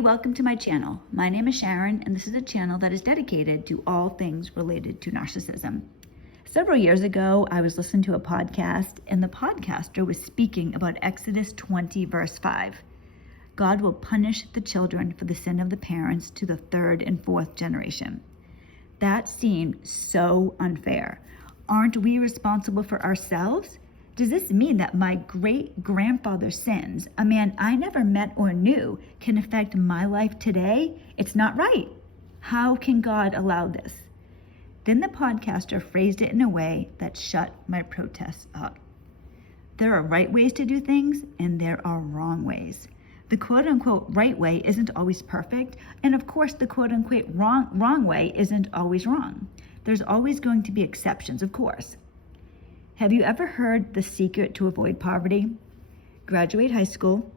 welcome to my channel. My name is Sharon, and this is a channel that is dedicated to all things related to narcissism. Several years ago, I was listening to a podcast, and the podcaster was speaking about Exodus 20, verse 5. God will punish the children for the sin of the parents to the third and fourth generation. That seemed so unfair. Aren't we responsible for ourselves? Does this mean that my great-grandfather's sins, a man I never met or knew, can affect my life today? It's not right. How can God allow this? Then the podcaster phrased it in a way that shut my protests up. There are right ways to do things, and there are wrong ways. The quote-unquote right way isn't always perfect, and of course the quote-unquote wrong way isn't always wrong. There's always going to be exceptions, of course. Have you ever heard the secret to avoid poverty? Graduate high school,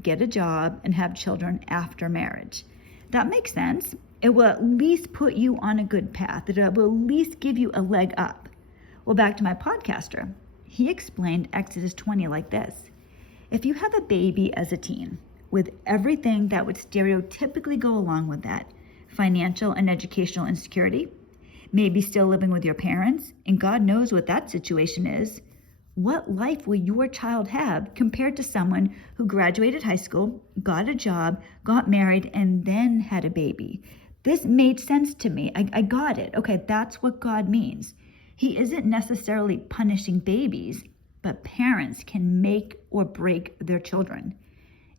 get a job, and have children after marriage. That makes sense. It will at least put you on a good path. It will at least give you a leg up. Well, back to my podcaster. He explained Exodus 20 like this. If you have a baby as a teen, with everything that would stereotypically go along with that, financial and educational insecurity, maybe still living with your parents, and God knows what that situation is, what life will your child have compared to someone who graduated high school, got a job, got married, and then had a baby? This made sense to me. I got it. Okay, that's what God means. He isn't necessarily punishing babies, but parents can make or break their children.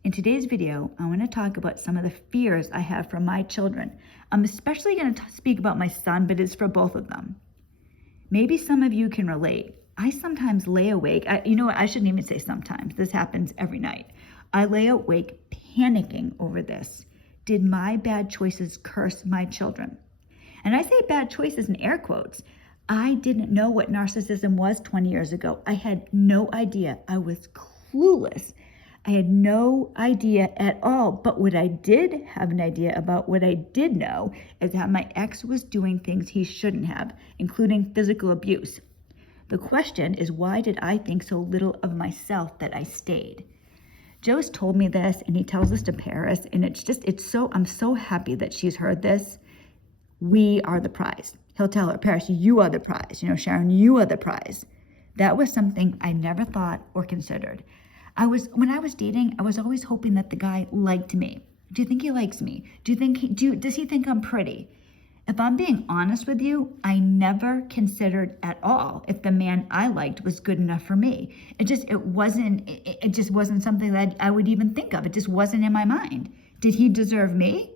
In today's video, I want to talk about some of the fears I have for my children. I'm especially going to speak about my son, but it's for both of them. Maybe some of you can relate. I sometimes lay awake. I shouldn't even say sometimes. This happens every night. I lay awake panicking over this. Did my bad choices curse my children? And I say bad choices in air quotes. I didn't know what narcissism was 20 years ago. I had no idea. I was clueless. I had no idea at all, but what I did have an idea about, what I did know, is that my ex was doing things he shouldn't have, including physical abuse. The question is, why did I think so little of myself that I stayed? Joe's told me this, and he tells this to Paris, and I'm so happy that she's heard this. We are the prize. He'll tell her, Paris, you are the prize. Sharon, you are the prize. That was something I never thought or considered. When I was dating, I was always hoping that the guy liked me. Do you think he likes me? Does he think I'm pretty? If I'm being honest with you, I never considered at all if the man I liked was good enough for me. It just wasn't something that I would even think of. It just wasn't in my mind. Did he deserve me?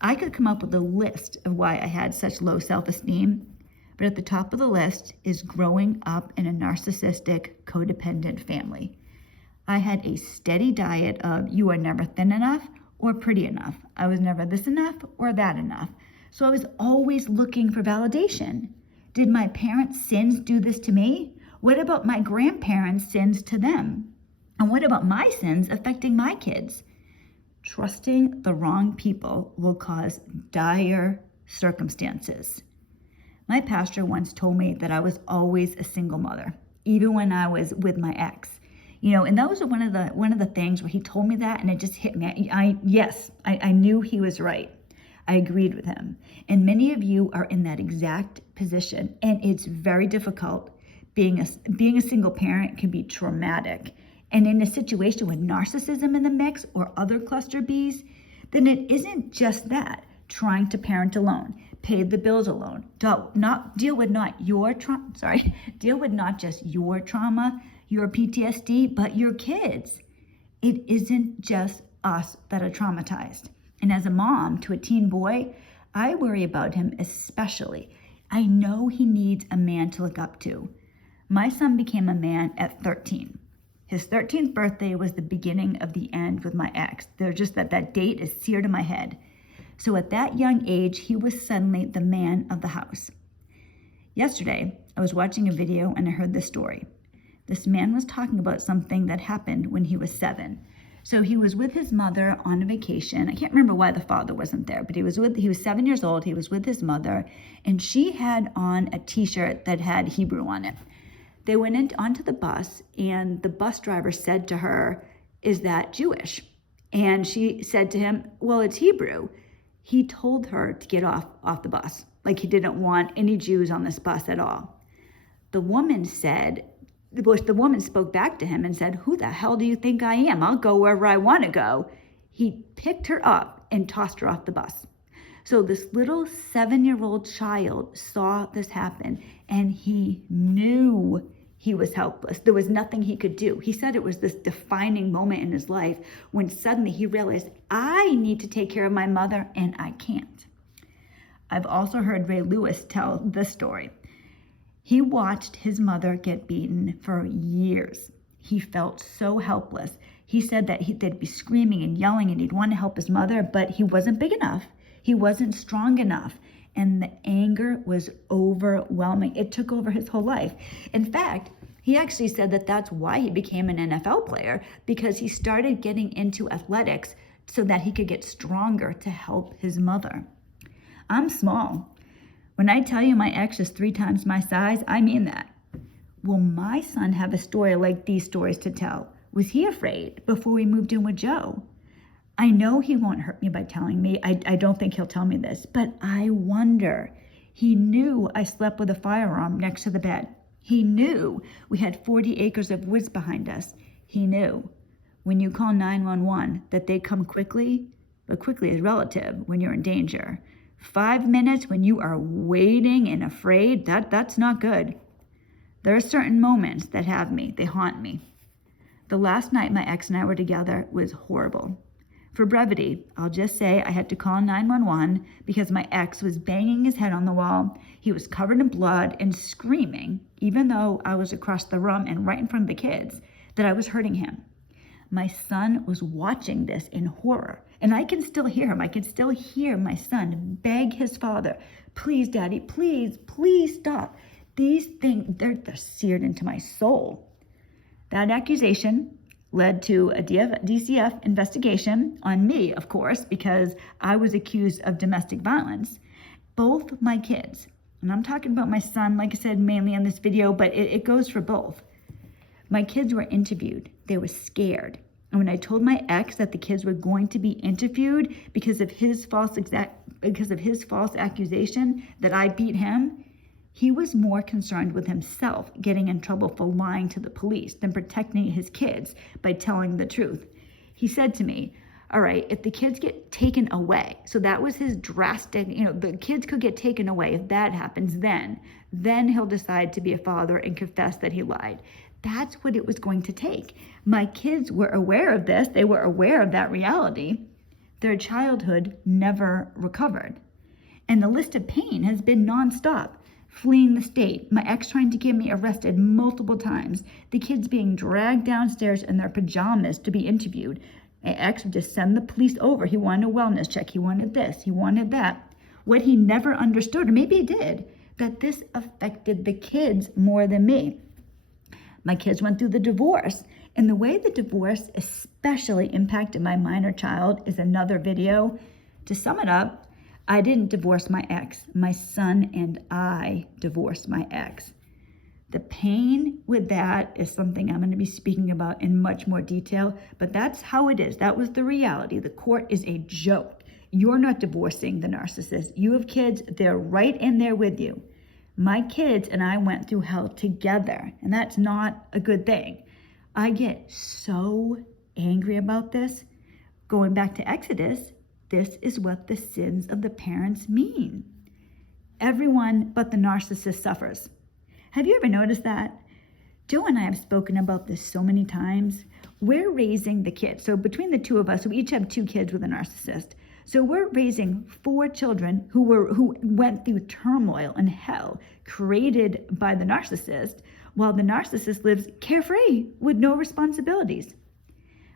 I could come up with a list of why I had such low self-esteem, but at the top of the list is growing up in a narcissistic, codependent family. I had a steady diet of you are never thin enough or pretty enough. I was never this enough or that enough. So I was always looking for validation. Did my parents' sins do this to me? What about my grandparents' sins to them? And what about my sins affecting my kids? Trusting the wrong people will cause dire circumstances. My pastor once told me that I was always a single mother, even when I was with my ex. And that was one of the things where he told me that, and it just hit me. I knew he was right. I agreed with him. And many of you are in that exact position, and it's very difficult. Being a single parent can be traumatic. And in a situation with narcissism in the mix or other cluster Bs, then it isn't just that. Trying to parent alone, pay the bills alone, deal with not just your trauma, your PTSD, but your kids. It isn't just us that are traumatized. And as a mom to a teen boy, I worry about him especially. I know he needs a man to look up to. My son became a man at 13. His 13th birthday was the beginning of the end with my ex. That date is seared in my head. So at that young age, he was suddenly the man of the house. Yesterday, I was watching a video and I heard this story. This man was talking about something that happened when he was 7. So he was with his mother on a vacation. I can't remember why the father wasn't there, but he was 7 years old. He was with his mother, and she had on a t-shirt that had Hebrew on it. They went onto the bus, and the bus driver said to her, "Is that Jewish?" And she said to him, well, it's Hebrew. He told her to get off the bus. Like he didn't want any Jews on this bus at all. The woman spoke back to him and said, who the hell do you think I am? I'll go wherever I want to go. He picked her up and tossed her off the bus. So this little 7-year-old child saw this happen, and he knew he was helpless. There was nothing he could do. He said it was this defining moment in his life when suddenly he realized, I need to take care of my mother, and I can't. I've also heard Ray Lewis tell this story. He watched his mother get beaten for years. He felt so helpless. He said that they'd be screaming and yelling and he'd want to help his mother, but he wasn't big enough. He wasn't strong enough. And the anger was overwhelming. It took over his whole life. In fact, he actually said that that's why he became an NFL player, because he started getting into athletics so that he could get stronger to help his mother. I'm small. When I tell you my ex is 3 times my size, I mean that. Will my son have a story like these stories to tell? Was he afraid before we moved in with Joe? I know he won't hurt me by telling me. I don't think he'll tell me this, but I wonder. He knew I slept with a firearm next to the bed. He knew we had 40 acres of woods behind us. He knew when you call 911 that they come quickly, but quickly is relative when you're in danger. 5 minutes when you are waiting and afraid, that's not good. There are certain moments that have me. They haunt me. The last night my ex and I were together was horrible. For brevity, I'll just say I had to call 911 because my ex was banging his head on the wall. He was covered in blood and screaming, even though I was across the room and right in front of the kids, that I was hurting him. My son was watching this in horror, and I can still hear him. I can still hear my son beg his father, please, Daddy, please, please stop. These things, they're seared into my soul. That accusation led to a DCF investigation on me, of course, because I was accused of domestic violence. Both my kids, and I'm talking about my son, like I said, mainly in this video, but it goes for both. My kids were interviewed. They were scared. And when I told my ex that the kids were going to be interviewed because of his false accusation that I beat him, he was more concerned with himself getting in trouble for lying to the police than protecting his kids by telling the truth. He said to me, all right, if the kids get taken away, so that was his drastic, the kids could get taken away. If that happens, then he'll decide to be a father and confess that he lied. That's what it was going to take. My kids were aware of this. They were aware of that reality. Their childhood never recovered. And the list of pain has been nonstop. Fleeing the state, my ex trying to get me arrested multiple times, the kids being dragged downstairs in their pajamas to be interviewed. My ex would just send the police over. He wanted a wellness check. He wanted this. He wanted that. What he never understood, or maybe he did, that this affected the kids more than me. My kids went through the divorce, and the way the divorce especially impacted my minor child is another video. To sum it up, I didn't divorce my ex. My son and I divorced my ex. The pain with that is something I'm going to be speaking about in much more detail, but that's how it is. That was the reality. The court is a joke. You're not divorcing the narcissist. You have kids, they're right in there with you. My kids and I went through hell together, and that's not a good thing. I get so angry about this. Going back to Exodus, this is what the sins of the parents mean. Everyone but the narcissist suffers. Have you ever noticed that? Joe and I have spoken about this so many times. We're raising the kids. So between the two of us, we each have 2 kids with a narcissist. So we're raising 4 children who went through turmoil and hell created by the narcissist, while the narcissist lives carefree with no responsibilities.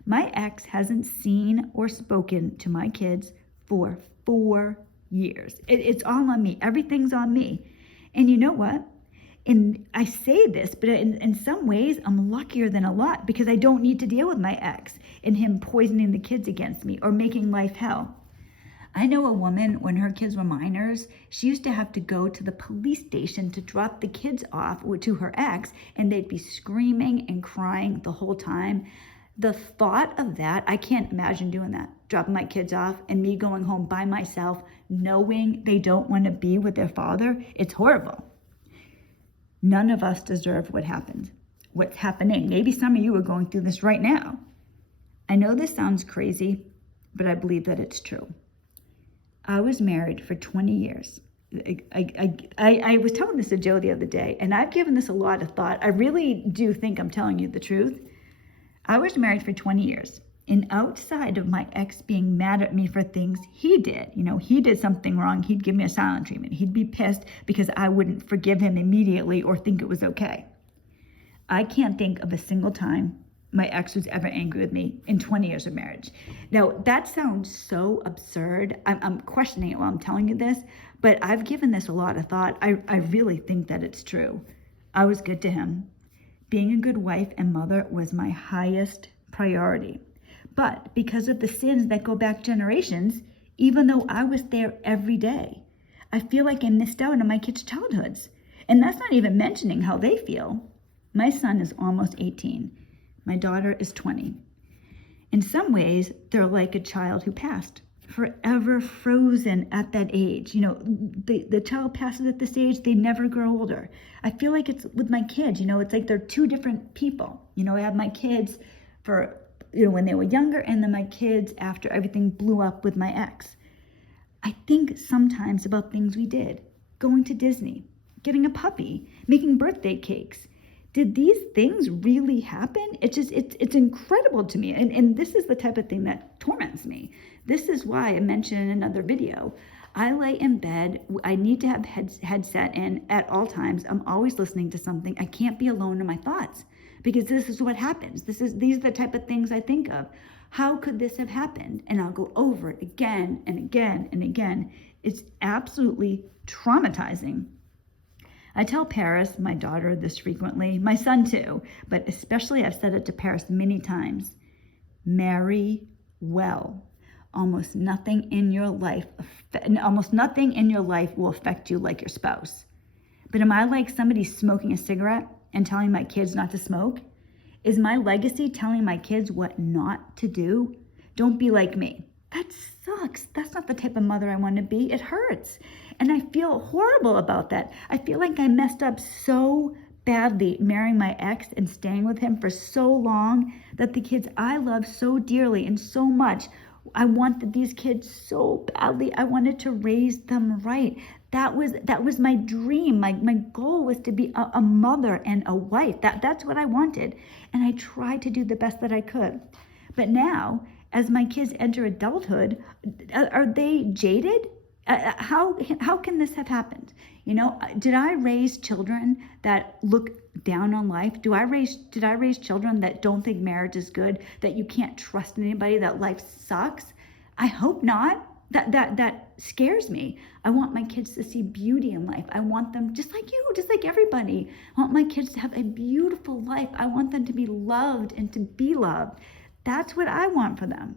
My ex hasn't seen or spoken to my kids for 4 years. It's all on me. Everything's on me. And you know what? And I say this, but in some ways, I'm luckier than a lot because I don't need to deal with my ex and him poisoning the kids against me or making life hell. I know a woman, when her kids were minors, she used to have to go to the police station to drop the kids off to her ex, and they'd be screaming and crying the whole time. The thought of that, I can't imagine doing that. Dropping my kids off and me going home by myself, knowing they don't want to be with their father. It's horrible. None of us deserve what happened, what's happening. Maybe some of you are going through this right now. I know this sounds crazy, but I believe that it's true. I was married for 20 years. I was telling this to Joe the other day, and I've given this a lot of thought. I really do think I'm telling you the truth. I was married for 20 years, and outside of my ex being mad at me for things he did, he did something wrong, he'd give me a silent treatment. He'd be pissed because I wouldn't forgive him immediately or think it was okay. I can't think of a single time my ex was ever angry with me in 20 years of marriage. Now, that sounds so absurd. I'm questioning it while I'm telling you this, but I've given this a lot of thought. I really think that it's true. I was good to him. Being a good wife and mother was my highest priority. But because of the sins that go back generations, even though I was there every day, I feel like I missed out on my kids' childhoods. And that's not even mentioning how they feel. My son is almost 18. My daughter is 20. In some ways, they're like a child who passed, forever frozen at that age. The child passes at this age, they never grow older. I feel like it's with my kids, it's like they're two different people. I have my kids for, when they were younger, and then my kids after everything blew up with my ex. I think sometimes about things we did, going to Disney, getting a puppy, making birthday cakes. Did these things really happen? It's incredible to me. And this is the type of thing that torments me. This is why I mentioned in another video, I lay in bed. I need to have headset in at all times. I'm always listening to something. I can't be alone in my thoughts because this is what happens. These are the type of things I think of. How could this have happened? And I'll go over it again and again and again. It's absolutely traumatizing. I tell Paris, my daughter, this frequently, my son too, but especially I've said it to Paris many times. Marry well. Almost nothing in your life will affect you like your spouse. But am I like somebody smoking a cigarette and telling my kids not to smoke? Is my legacy telling my kids what not to do? Don't be like me. That sucks. That's not the type of mother I want to be. It hurts. And I feel horrible about that. I feel like I messed up so badly marrying my ex and staying with him for so long that the kids I love so dearly and so much, I wanted these kids so badly. I wanted to raise them right. That was my dream. My goal was to be a mother and a wife. That's what I wanted. And I tried to do the best that I could. But now, as my kids enter adulthood, are they jaded? How can this have happened? Did I raise children that look down on life? Did I raise children that don't think marriage is good, that you can't trust anybody, that life sucks? I hope not. That scares me. I want my kids to see beauty in life. I want them, just like you, just like everybody. I want my kids to have a beautiful life. I want them to be loved and to be loved. That's what I want for them.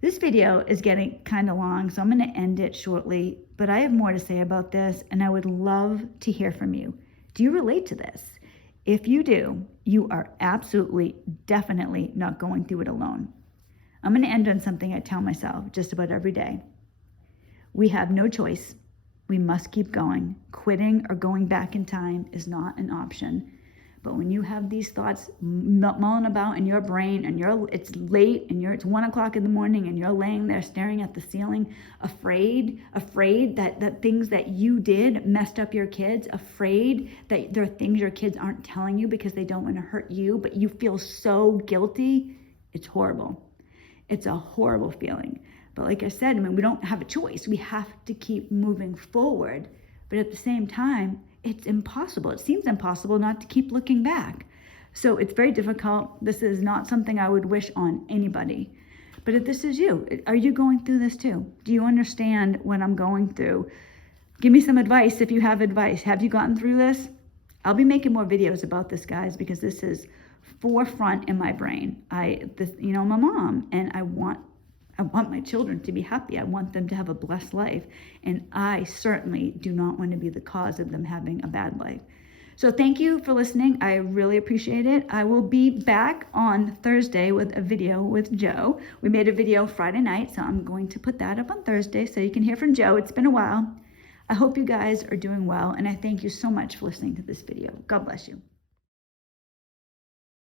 This video is getting kind of long, so I'm going to end it shortly, but I have more to say about this, and I would love to hear from you. Do you relate to this? If you do, you are absolutely, definitely not going through it alone. I'm going to end on something I tell myself just about every day. We have no choice. We must keep going. Quitting or going back in time is not an option. But when you have these thoughts mulling about in your brain and it's late and it's 1 o'clock in the morning and you're laying there staring at the ceiling, afraid that things that you did messed up your kids, afraid that there are things your kids aren't telling you because they don't want to hurt you, but you feel so guilty, it's horrible. It's a horrible feeling. But like I said, we don't have a choice. We have to keep moving forward. But at the same time, it's impossible. It seems impossible not to keep looking back. So it's very difficult. This is not something I would wish on anybody. But if this is you, are you going through this too? Do you understand what I'm going through? Give me some advice if you have advice. Have you gotten through this? I'll be making more videos about this, guys, because this is forefront in my brain. I'm a mom, and I want my children to be happy. I want them to have a blessed life. And I certainly do not want to be the cause of them having a bad life. So thank you for listening. I really appreciate it. I will be back on Thursday with a video with Joe. We made a video Friday night, so I'm going to put that up on Thursday so you can hear from Joe. It's been a while. I hope you guys are doing well, and I thank you so much for listening to this video. God bless you.